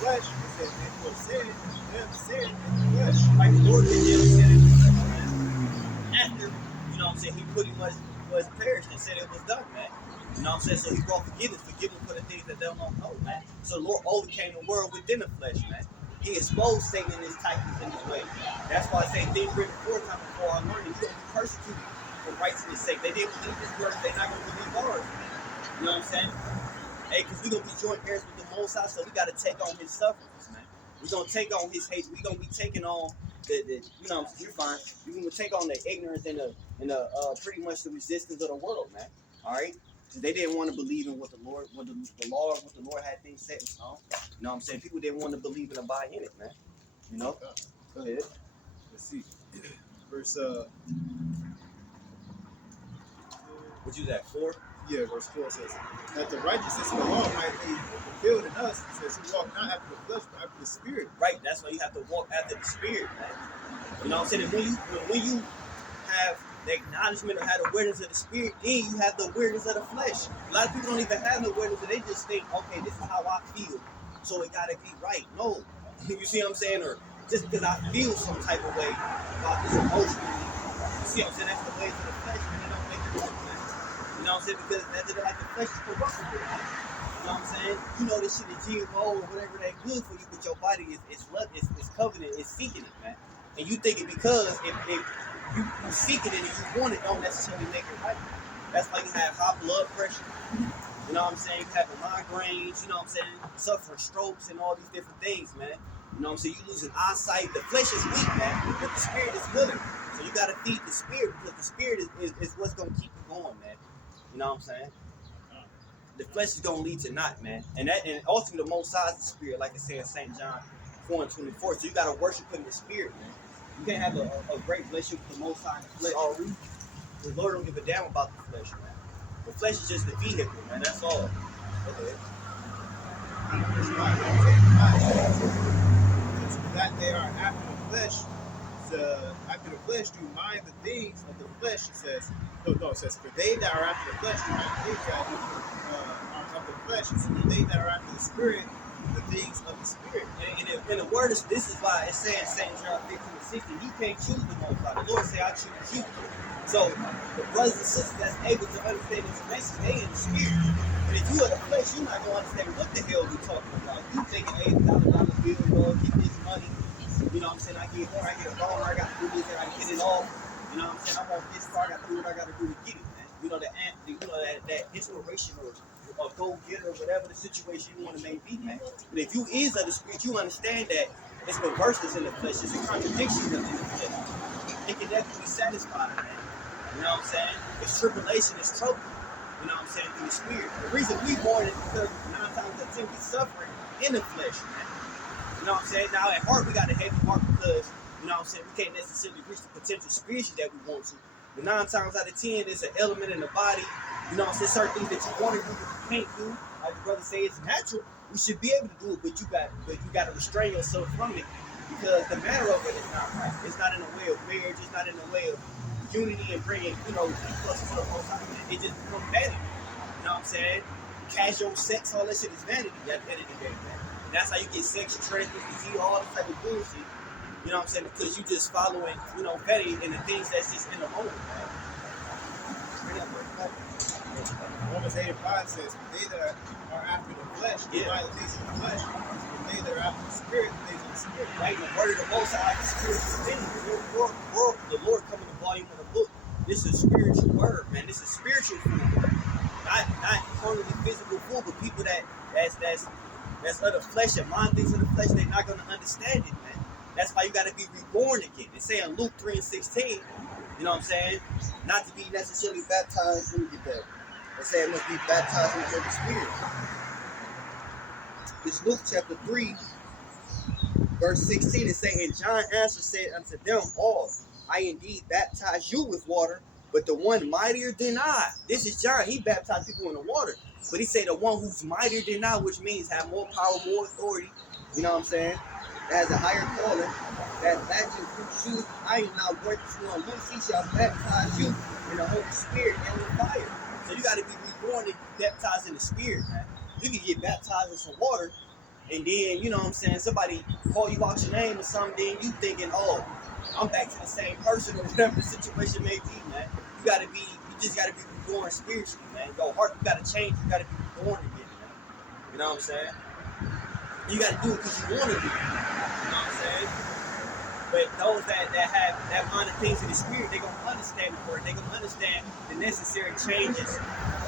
flesh, it says, therefore sin, them sin in the flesh. Right, the Lord did them sin in the flesh, man. After, you know what I'm saying, he pretty much was perished and said it was done, man. You know what I'm saying? So he brought forgiveness, forgive them for the things that they don't know, man. So the Lord overcame the world within the flesh, man. He exposed Satan in his tightness in his way. That's why I say things written before time before our learning, you're going to be persecuted for righteousness' sake. They didn't believe his words, they're not going to believe ours, man. You know what I'm saying? Hey, because we're going to be joint heirs with the Most High, so we got to take on his sufferings, man. We're going to take on his hate. We're going to be taking on the you know, you're fine. You're going to take on the ignorance and pretty much the resistance of the world, man. All right? Because they didn't want to believe in what the Lord, what the Lord had things set in stone. You know what I'm saying? People didn't want to believe and abide in it, man. You know? Go ahead. Let's see. Verse What you at, 4? yeah, verse 4 says, that the righteousness of the law might be fulfilled in us. It says, who walk not after the flesh, but after the spirit. Right, that's why you have to walk after the spirit, man. You know what I'm saying? And when you have the acknowledgement or have the awareness of the spirit, then you have the awareness of the flesh. A lot of people don't even have the awareness, and they just think, okay, this is how I feel, so it gotta be right. No. You see what I'm saying? Or just because I feel some type of way about this emotion, you see what I'm saying? That's the ways of the flesh, and they don't make it work, man. You know what I'm saying? Because that's like the flesh is corruptible, man. You know what I'm saying? You know this shit is GMO or whatever that's good for you, but your body is coveted, is seeking it, man. And you think it because if you seek it and you want it, don't necessarily make it right. That's why you have high blood pressure. You know what I'm saying? You have migraines, you know what I'm saying? Suffering strokes and all these different things, man. You know what I'm saying? You losing eyesight. The flesh is weak, man, but the spirit is willing. So you got to feed the spirit because the spirit is what's going to keep you going, man. You know what I'm saying? The flesh is going to lead to naught, man. And ultimately the most high is the spirit, like it says in St. John 4:24. So you got to worship him in the spirit, man. You can't have a great relationship with the Most High in the flesh. The Lord don't give a damn about the flesh, man. The flesh is just the vehicle, man. That's all. Okay. That they are after the flesh. After the flesh do mind the things of the flesh, it says. No, it says, for they that are after the flesh do mind the things that are of the flesh. It says, for they that are after the spirit, the things of the spirit. And the word is, this is why it's saying St. John 15:16, you can't choose the Most High. The Lord say, I choose you. So the brothers and sisters that's able to understand this message, they in the spirit. But if you are the flesh, you're not going to understand what the hell we're talking about. You thinking $8,000 bill, Lord, get this money. You know what I'm saying? I get more, I get a phone, I got to do this, and I get it off. You know what I'm saying? I want this car, I got to do what I got to do to get it, man. You know, that inspiration or go getter or whatever the situation you want to may be, man. But if you is of the spirit, you understand that it's perverseness in the flesh, it's a contradiction in the flesh. It can never be satisfied, man. You know what I'm saying? It's tribulation, it's trouble. You know what I'm saying? Through the spirit. The reason we born is because 9 times out of 10 we suffering in the flesh, man. You know what I'm saying? Now at heart we got a heavy heart because, you know what I'm saying, we can't necessarily reach the potential spiritually that we want to. But 9 times out of 10 it's an element in the body. You know what I'm saying? Certain things that you want to do but you can't do. Like the brother say, it's natural. We should be able to do it, but you got to restrain yourself from it because the manner of it is not right. It's not in the way of marriage. It's not in the way of unity and bringing, you know, plus to the most high. It just becomes vanity. You know what I'm saying? Casual sex, all that shit is vanity at the end of the day, man. And that's how you get sexual transmission, disease, all this type of bullshit. You know what I'm saying? Because you just following, you know, vanity and the things that's just in the moment, man. Romans 8:5 says, for they that are after the flesh, do mind the things of the flesh. For they that are after the spirit, the things of the spirit. Right? The word of the Most High is spiritual thing. The Lord come in the volume of the book. This is spiritual word, man. This is spiritual food. Not totally physical food, but people that's of the flesh and mind things of the flesh, they're not gonna understand it, man. That's why you gotta be reborn again. It's saying Luke 3:16, you know what I'm saying? Not to be necessarily baptized. Let me get that. They say it must be baptized in the Holy Spirit. It's Luke chapter 3, verse 16. It say, and John answered said unto them all, I indeed baptize you with water, but the one mightier than I. This is John. He baptized people in the water. But he said the one who's mightier than I, which means have more power, more authority. You know what I'm saying? That has a higher calling. That you shoes. I am now going to on whom he shall baptize you in the Holy Spirit and with fire. So you got to be reborn and baptized in the Spirit, man. You can get baptized in some water, And then, you know what I'm saying, somebody call you out your name or something, then you thinking, oh, I'm back to the same person or whatever the situation may be, man. You just gotta be reborn spiritually, man. Your heart, you gotta change, you gotta be reborn again, man. You know what I'm saying? You gotta do it because you wanna do it. You know what I'm saying? But those that have that mind of things in the spirit, they're gonna understand the word, they're gonna understand the necessary changes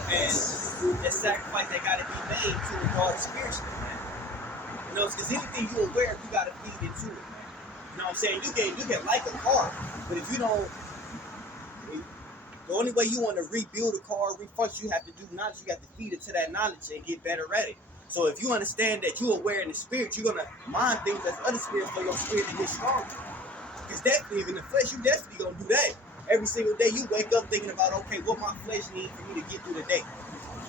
and the sacrifice that gotta be made to regard spiritually, man. You know, because anything you're aware of, you gotta feed into it, man. You know what I'm saying? You can like a car, but if you don't, the only way you want to rebuild a car, refunction, you have to do knowledge. You have to feed it to that knowledge and get better at it. So if you understand that you're aware in the spirit, you're gonna mind things as other spirits for your spirit to get stronger. Because definitely, if in the flesh, you definitely gonna do that. Every single day, you wake up thinking about, okay, what my flesh needs for me to get through the day.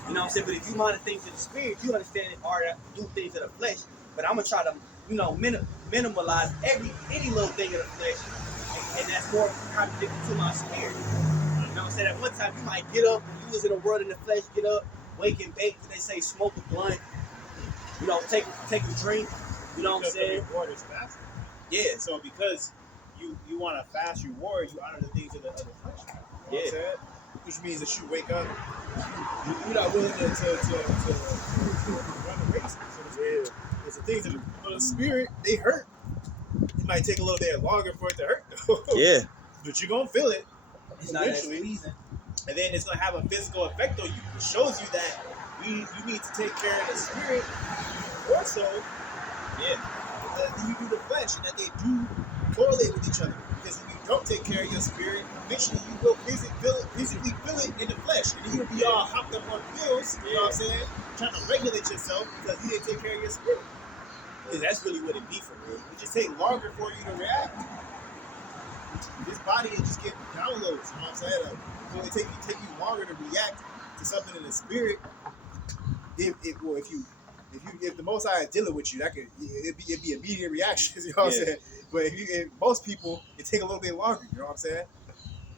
You know what I'm saying? But if you mind the things of the spirit, you understand it hard to do things of the flesh. But I'm gonna try to, minimalize any little thing of the flesh, and that's more contradictory to my spirit. You know what I'm saying? At one time, you might get up, when you was in the world in the flesh, get up, wake and bake, they say smoke a blunt, take a drink. You know what I'm saying? Reward is fasting. Yeah. So because you want a fast reward, you honor the things of the flesh. You know what I'm saying? Which means that you wake up, you're not willing to run the race. So it's the things of the spirit, they hurt. It might take a little bit longer for it to hurt, though. Yeah. But you're gonna feel it. It's not as pleasing. And then it's gonna have a physical effect on you. It shows you that you need to take care of the spirit more so, than you do the flesh, and that they do correlate with each other. Because if you don't take care of your spirit, eventually you will physically feel it in the flesh, and you'll be all hopped up on pills. You know what I'm saying? Trying to regulate yourself because you didn't take care of your spirit. Because that's really what it be for real. It just take longer for you to react. This body is just getting downloads. You know what I'm saying? Like, it take you longer to react to something in the spirit. If the Most High is dealing with you, it'd be immediate reactions. You know what I'm saying? But if most people, it take a little bit longer. You know what I'm saying?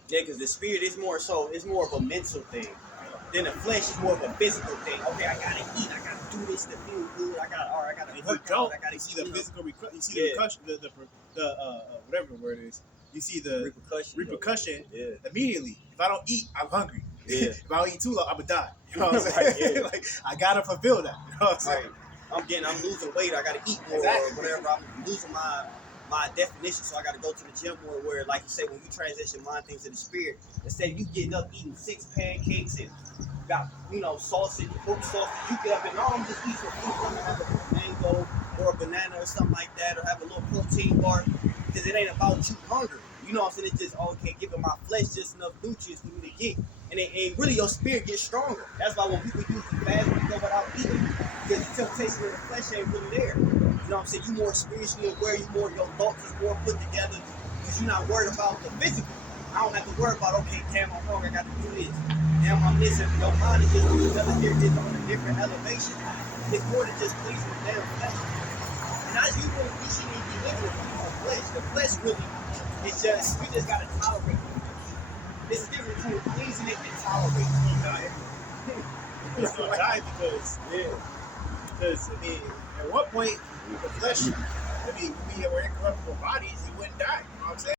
Yeah, because the spirit is more of a mental thing. Then the flesh is more of a physical thing. Okay, I gotta eat. I gotta do this to feel good. I gotta work out. I gotta see the physical. You see the repercussion. The whatever the word is. You see the repercussion immediately. If I don't eat, I'm hungry. Yeah. If I don't eat too long, I'm gonna die. You know what I'm saying? Yeah. Like I gotta fulfill that. You know what I'm saying? I'm losing weight. I gotta eat more or whatever. I'm losing my definition, so I gotta go to the gym more. Where, like you say, when you transition mind things to the spirit, instead of you getting up eating 6 pancakes and got sausage, pork sausage, you get up and I'm just eat some fruit. I'm gonna have a mango or a banana or something like that, or have a little protein bar, because it ain't about you hungry. You know what I'm saying? It's just giving my flesh just enough nutrients for me to get, and really your spirit gets stronger. That's why when people usually fast, when you go without eating, because the temptation of the flesh ain't really there. You know what I'm saying? You more spiritually aware, your thoughts is more put together, because you're not worried about the physical. I don't have to worry about, okay, damn, I'm wrong, I got to do this. Damn, I'm missing. Your mind is just on a different elevation. It's more than just pleasing the damn flesh. And as you shouldn't even be living with flesh. The flesh really, it's just, we just got to tolerate it. There's a difference between pleasing it and tolerating it. It's going to die because, I mean, at one point, the flesh, I mean, we were incorruptible bodies, he wouldn't die. You know what I'm saying?